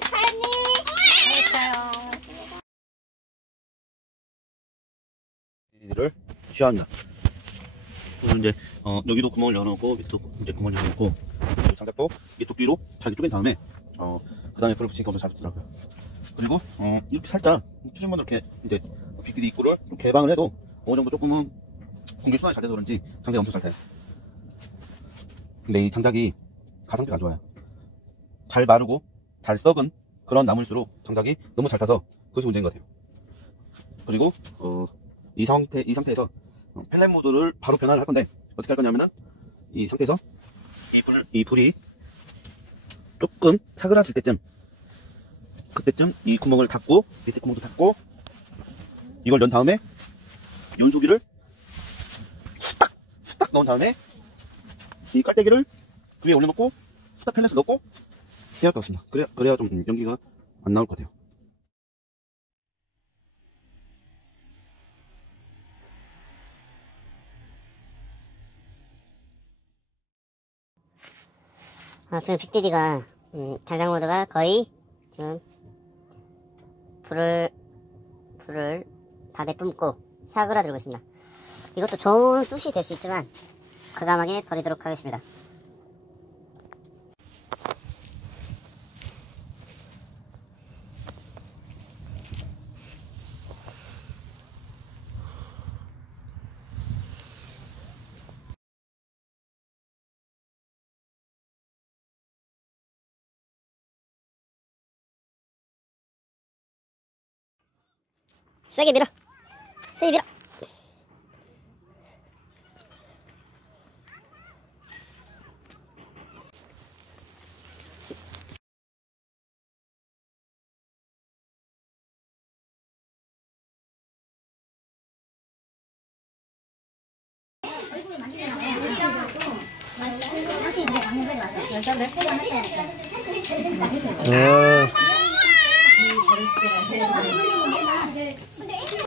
축하했니? 잘했어요. 를 시화합니다. 그리고 이제 여기도 구멍을 열어놓고 밑에도 이제 구멍을 열어놓고 장작도 이게 도끼로 잘 쪼갠 다음에 그 다음에 불을 붙이니까 엄청 잘 붙더라고요. 그리고 이렇게 살짝 수중만 이렇게 이제 빅디디 입구를 좀 개방을 해도 어느 정도 조금은 공기 순환이 잘 돼서 그런지 장작이 엄청 잘 타요. 근데 이 장작이 가성비가 안 좋아요. 잘 마르고 잘 썩은 그런 나무일수록 장작이 너무 잘 타서 그것이 문제인 것 같아요. 그리고 이 상태에서 펠렛 모드를 바로 변환을 할 건데 어떻게 할 거냐면은 이 상태에서 이 불이 조금 사그라질 때쯤 그때쯤 이 구멍을 닫고 밑에 구멍도 닫고 이걸 연 다음에 연소기를 후딱 넣은 다음에 이 깔때기를 그 위에 올려놓고 후딱 펠렛을 넣고 해야 할 것 같습니다. 그래야 좀 연기가 안 나올 것 같아요. 지금 빅디디가 장작 모드가 거의 지금 불을 다 내뿜고 사그라들고 있습니다. 이것도 좋은 숯이 될 수 있지만 과감하게 버리도록 하겠습니다. 세게 밀어. 세게 밀어.